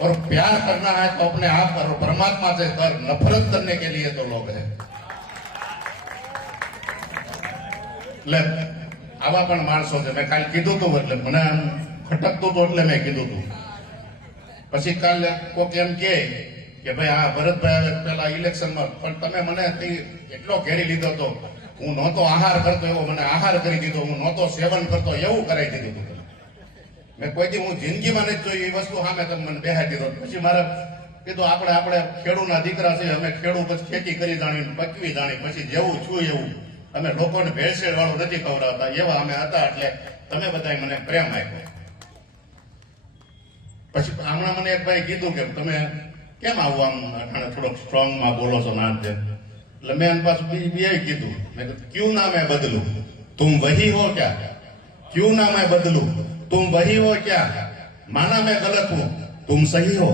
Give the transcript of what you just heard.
और प्यार करना है तो अपने आप करो, परमात्मा से कर, नफरत करने के लिए तो लोग है। એટલે આવા પણ માણસો છે। મેં કાલ કીધું હતું એટલે મને આમ ખટકતું હતું એટલે મેં કીધું હતું। પછી કાલ કોક એમ કે ભાઈ આ ભરતભાઈ પેલા ઇલેક્શનમાં પણ તમે મને એટલો ઘેરી લીધો હતો, હું નહોતો આહાર કરતો એવો મને આહાર કરી દીધો, હું નહોતો સેવન કરતો એવું કરાવી દીધું હતું। મેં કોઈ દી હું જિંદગીમાં નથી જોઈ એ વસ્તુ સામે તમે મને બેહાડી દીધો। પછી મારે કીધું આપણે ખેડૂના દીકરા છે, અમે ખેડૂ પછી ખેતી કરી જાણી પકવી જાણી, પછી જેવું છું એવું અમે લોકોને ભેળસેળ વાળું નથી ખવડાવતા, એવા અમે હતા। એટલે તમે બધા મને પ્રેમ આપ્યો। પછી હમણાં મને એક ભાઈ કીધું કે તમે કેમ આવું આમ અટાણે થોડોક સ્ટ્રોંગમાં બોલો છો ના તેમ। એટલે મેં એના પાછું બે કીધું, મેં કીધું ક્યું ના मैं बदलूं, तुम वही हो क्या, क्यों ना मैं बदलूं, तुम वही हो क्या, माना मैं गलत हूं तुम सही हो।